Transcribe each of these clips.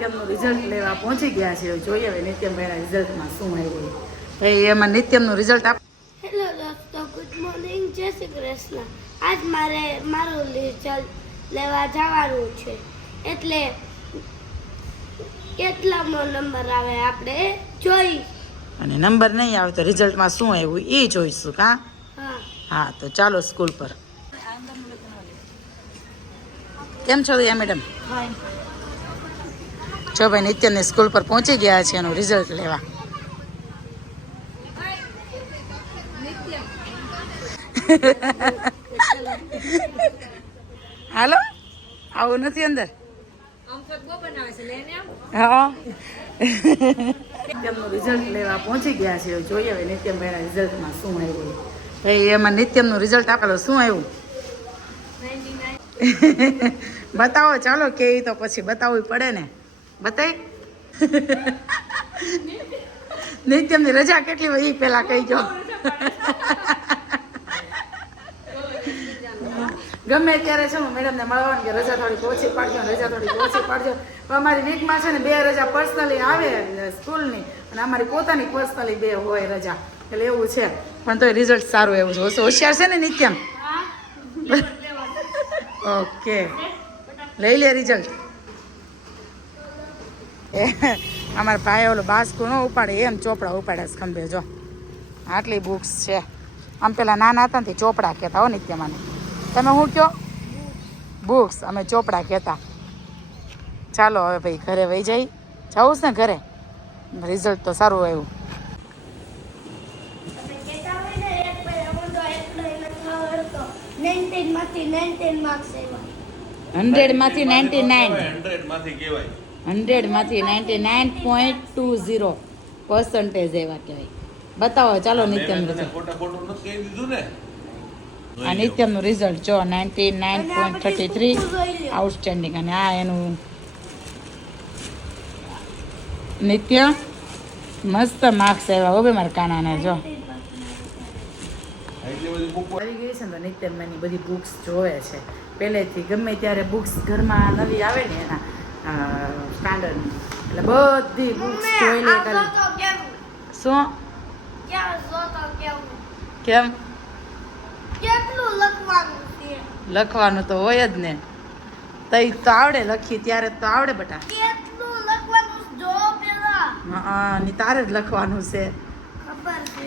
નિત્યમનું result લેવા પહોંચી ગયા છે. જોઈએ હવે નિત્યમભાઈના રિઝલ્ટમાં શું આવ્યું. ભાઈ એમાં નિત્યમનું રિઝલ્ટ આપ. હેલો દોસ્તો, ગુડ મોર્નિંગ, જય શ્રી કૃષ્ણ. આજ મારું રિઝલ્ટ લેવા જવાનું છે, એટલે કેટલામો નંબર આવે આપણે જોઈ. અને નંબર નહીં આવે તો રિઝલ્ટમાં શું આવ્યું એ જોઈશું. કા હા, તો ચાલો સ્કૂલ પર. કેમ છો દયા મેડમ? જો ભાઈ નિત્યને સ્કૂલ પર પહોંચી ગયા છે એનું રિઝલ્ટ લેવા. હાલો, આવું નથી અંદર. હા, નિત્યમનું રિઝલ્ટ લેવા પહોંચી ગયા છે. જોઈએ હવે નિત્યમભાઈના રિઝલ્ટમાં શું આવ્યું. ભાઈ એમાં નિત્યમનું રિઝલ્ટ આપેલો શું આવ્યું બતાવો. ચાલો કે તો પછી બતાવવું પડે ને. બતાય નિત્યમની રજા કેટલી હોય એ પેલા કહી જો. ગમે ત્યારે છે હું મેડમને મળવાનું કે રજા થોડી ઓછી પાડજો, રજા થોડી ઓછી પાડજો. પણ અમારી વીકમાં છે ને 2 રજા પર્સનલી આવે સ્કૂલની, અને અમારી પોતાની પર્સનલી 2 હોય રજા, એટલે એવું છે. પણ તોય રિઝલ્ટ સારું એવું છે. હોશિયાર છે ને નિત્યમ? ઓકે, લઈ લે રિઝલ્ટ. અમારા ભાઈ ઓલો બાસ્કુ ન ઉપાડે એમ ચોપડા ઉપાડે છે ખંભે. જો આટલી બુક્સ છે. આમ પેલા નાના હતા ને ચોપડા કહેતા હો નિત્યમાને. તમે શું કહો? બુક્સ. અમે ચોપડા કહેતા. ચાલો હવે ભાઈ ઘરે વહી જાય. જવું છે ને ઘરે? રિઝલ્ટ તો સારું આવ્યું. માંથી 99 100માંથી 99.20% એવા કહેવાય. બતાવો ચાલો નિત્યમ રિઝલ્ટ. આ નિત્યમનું રિઝલ્ટ જો 99.33 આઉટસ્ટેન્ડિંગ. અને આ એનું નિત્ય મસ્ત માર્ક્સ આવ્યા હો બે મારા કાનાને. જો આવી ગઈ છે ને તો નિત્યમની બધી બુક્સ જોવે છે પહેલેથી. ગમે ત્યારે બુક્સ ઘરમાં નવી આવે ને એના સ્ટાન્ડર્ડની, એટલે બધી બુક્સ જોઈ લે. શું કેમ? કેટલું લખવાનું છે? લખવાનું તો હોય જ ને. તઈ તો આવડે, લખી ત્યારે તો આવડે બટા. કેટલું લખવાનું જો પેલા. હા, ની તારે જ લખવાનું છે. ખબર છે.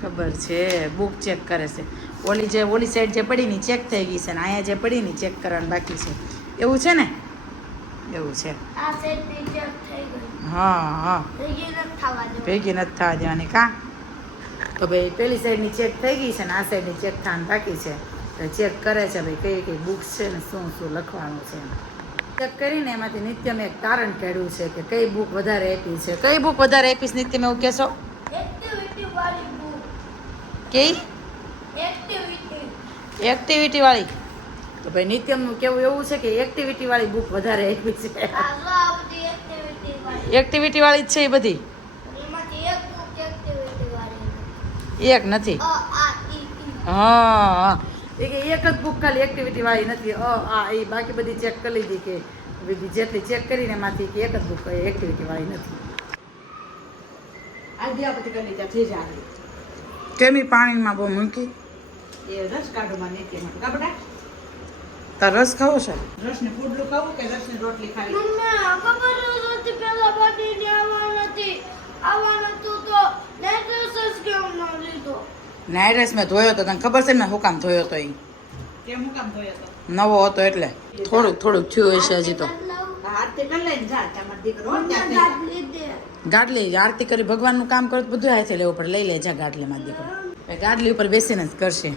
ખબર છે. બુક ચેક કરે છે. ઓલી સાઈડ જે પડી ની ચેક થઈ ગઈ છે ને અહીંયા જે પડી ની ચેક કરવાનું બાકી છે. એવું છે ને? એવું છે. આ સેટ ની ચેક થઈ ગઈ. હા, ભેગી નથી થવા દેવાની. કા તો ભાઈ પેલી સાઈડની ચેક થઈ ગઈ છે ને આ સાઈડની ચેક થવાનું બાકી છે. તો ચેક કરે છે ભાઈ કઈ કઈ બુક્સ છે ને શું શું લખવાનું છે. ચેક કરીને એમાંથી નિત્યમ એક તારણ કાઢ્યું છે કે કઈ બુક વધારે આપી છે. કઈ બુક વધારે આપીશ નિત્યમ એવું કહેશો? એક્ટિવિટી વાળી બુક. કઈ? એક્ટિવિટી વાળી. તો ભાઈ નિત્યમનું કેવું એવું છે કે એક્ટિવિટી વાળી બુક વધારે આપી છે. એક્ટિવિટી વાળી જ છે એ બધી. એમાંથી એક બુક એક્ટિવિટી વાળી. એક નથી. હા, એ કે એક જ બુક ખાલી એક્ટિવિટી વાળી નથી. એ બાકી બધી ચેક કરી લીધી કે બધી જેટલી ચેક કરીને એમાંથી કે એક જ બુક એક્ટિવિટી વાળી નથી. આધ્યાપતિ કરી લીધા થઈ જાય. કેમી પાણીમાં બહુ મૂકી એ રસ કાઢવામાં નથી એમાં. કાબડા તાર રસ ખાવો છે? રસને પુડલું ખાવું કે રસની રોટલી ખાવી? મમ્મી ખબર નથી પેલા બની આવવાનું હતું તો નેટ્રેસ કેમ ન લીધો? નાઇટ્રેસ મેં ધોયો તો તને ખબર છે મેં હું કામ ધોયો તો? એ કેમ હું કામ ધોયો તો? નવો હતો એટલે થોડુંક થયું હશે હજી તો. આરતી કરી લઈને જા તમાર દીકરો ગાડલી આરતી કરી ભગવાનનું કામ કરો તો બધું હાથે લેવું પડે. લઈ લે જા ગાડલી માં દીકરો. ગાડલી ઉપર બેસીને જ કરશે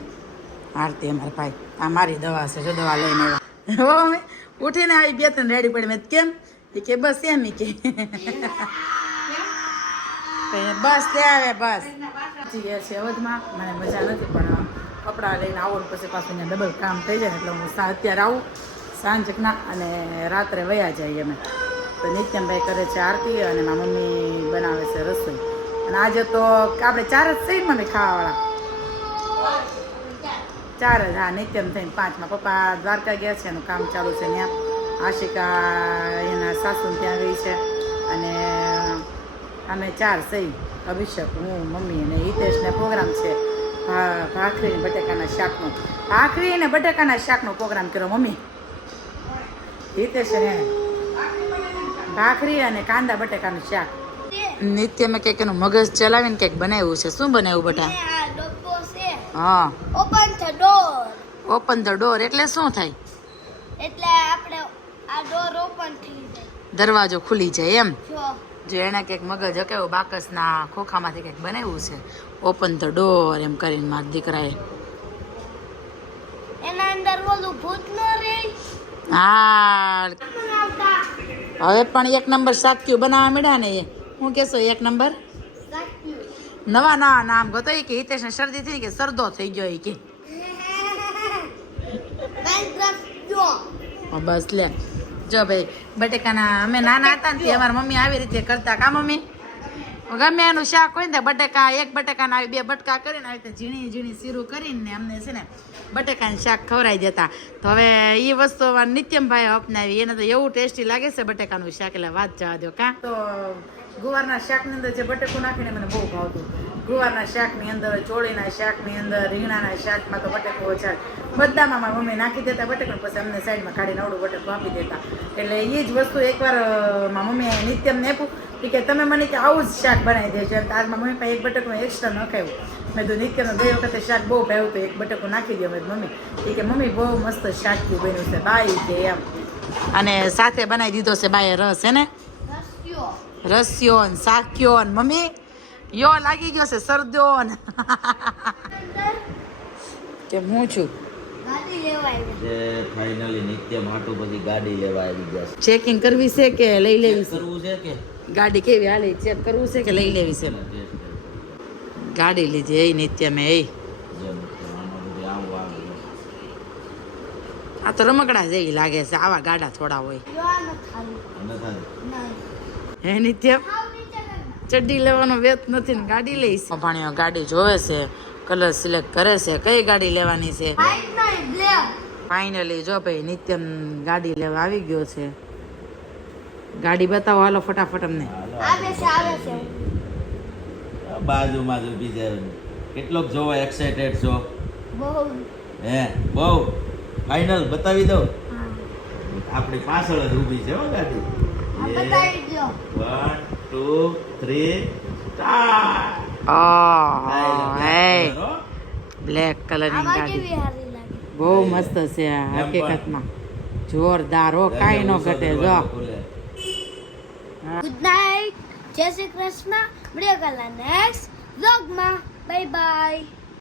આરતી અમારા ભાઈ. આ મારી દવા છે જો દવા લઈને આવ્યા. અમે ઉઠીને આવી 2-3 રેડી પડી. મેં કેમ? એ કે બસ એમ કે બસ તે આવે બસ. ગયા છે અવધમાં. મને મજા નથી પણ કપડાં લઈને આવો પછી પાછું અહીંયા ડબલ કામ થઈ જાય ને એટલે હું અત્યારે આવું સાંજના અને રાત્રે વયા જઈએ અમે. તો નિત્યમભાઈ કરે છે આરતી અને મારા મમ્મી બનાવે છે રસોઈ. અને આજે તો આપણે 4 જ થઈ મમ્મી ખાવાવાળા. 4 જ. હા, નિત્યમ થઈને 5માં. પપ્પા દ્વારકા ગયા છે એનું કામ ચાલુ છે ત્યાં. આશિકા એના સાસુ ત્યાં ગઈ છે અને અમે 4 સહી અભિષેક, હું, મમ્મી અને હિતેશને પ્રોગ્રામ છે ભાખરી અને બટેકાના શાકનો. ભાખરી અને બટેકાના શાકનો પ્રોગ્રામ કર્યો મમ્મી. હિતેશ અને એને ભાખરી અને કાંદા બટેકાનું શાક. નિત્ય મેં કંઈક એનું મગજ ચલાવીને કંઈક બનાવ્યું છે. શું બનાવ્યું બેટા? આ ડબ્બો છે. હા, open the door. Open the door એટલે શું થાય? એટલે આપણે આ ડોર ઓપન થઈ જાય. દરવાજો ખુલી જાય એમ. જો જો એને કંઈક મગજ હકેવું બાકસના ખોખામાંથી કંઈક બનાવ્યું છે. ઓપન ધ ડોર એમ કરીને મારા દીકરાએ. એના અંદર ઓલું ભૂત નો રે હા, બનાવતા. હવે પણ 1 નંબર શાક્યું બનાવવા મળ્યા ને. એ હું કહેશો 1 નંબર નવા નવા નામ ગોતો. એ કે હિતેશને શરદી થઈ કે સરદો થઈ ગયો એ કે. બસ લે જો ભાઈ બટેકાના અમે નાના હતા ને તે અમારા મમ્મી આવી રીતે કરતા. કા મમ્મી? ગમે એનું શાક હોય ને બટેકા, એક બટેકાના આવી 2 બટકા કરીને આવી રીતે ઝીણી ઝીણી સીરું કરીને અમને છે ને બટેકાનું શાક ખવડાવી દેતા. તો હવે એ વસ્તુ નિત્યમભાઈ અપનાવી. એને તો એવું ટેસ્ટી લાગે છે બટેકાનું શાક, એટલે વાત જવા દો. કાં તો ગુવારના શાકની અંદર જે બટેકું નાખીને મને બહુ ભાવતું. ગુવારના શાકની અંદર, ચોળીના શાકની અંદર, રીંગણાના શાકમાં તો બટેકું ઓછા. બધામાં મારી મમ્મી નાખી દેતા બટેકું, પછી અમને સાઈડમાં કાઢીને અવડું બટેકું આપી દેતા. એટલે એ જ વસ્તુ એકવાર મારી મમ્મીએ નિત્યમને આપ્યું કે તમે મને કે આવું જ શાક બનાવી દેજો. આજ મારી મમ્મી પાસે 1 બટેકું એક્સ્ટ્રા નખાયું. મેં તો નિત્યનું 2 વખતે શાક બહુ ભાવ્યું તો 1 બટેકું નાખી દો. મેં મમ્મી એ કે મમ્મી બહુ મસ્ત શાક બન્યું છે બાઈ કે એમ. અને સાથે બનાવી દીધો છે બાએ રસ. હે ને રસ્યો ને શાક્યો ને મમ્મી યો લાગી ગયો છે સરદ્યો ને. કે હું છું ગાડી લેવાય જે ફાઇનલી નિત્ય માટું બધી ગાડી લેવા આવી ગયા છે. ચેકિંગ કરવી છે કે લઈ લેવી છે? કરવું છે કે ગાડી કેવી હાલે ચેક કરવું છે કે લઈ લેવી છે? ગાડી લીધી એ નિત્ય મેં એ. જેમ કે આમાં બધી આવું આવે આ તો રમકડા જેવી લાગે છે. આવા ગાડા થોડા હોય. જોવાનું ખાલી અને થાય નહીં. હે નિત્ય હાવ નીચે કર. ચડ્ડી લેવાનો વેત નથી ને ગાડી લઈશ. ભાણીઓ ગાડી જોવે છે, કલર સિલેક્ટ કરે છે. કઈ ગાડી લેવાની છે? વ્હાઈટ નહીં, બ્લેક. ફાઇનલી જો ભાઈ નિત્યમ ગાડી લેવા આવી ગયો છે. ગાડી બતાવો હાલો ફટાફટ અમને. આવે છે આવે છે. બાજુમાં જ ઊભી છે. કેટલોક જોવા એક્સાઇટેડ છો? બહુ. હે બહુ ફાઇનલ બતાવી દઉં. હા. આપણી પાછળ જ ઊભી છે હો ગાડી. આ બતાવી દો. 1 2 3 સ્ટાર્ટ. હે બ્લેક કલરની આમાં ગાડી કેવી સારી લાગે. બહુ મસ્ત છે આ હકીકતમાં. જોરદાર હો, કાંઈ ન ઘટે. જો ગુડ નાઇટ. જય શ્રી કૃષ્ણ. મળીએ કાલે નેક્સ્ટ વ્લોગમાં. Bye bye.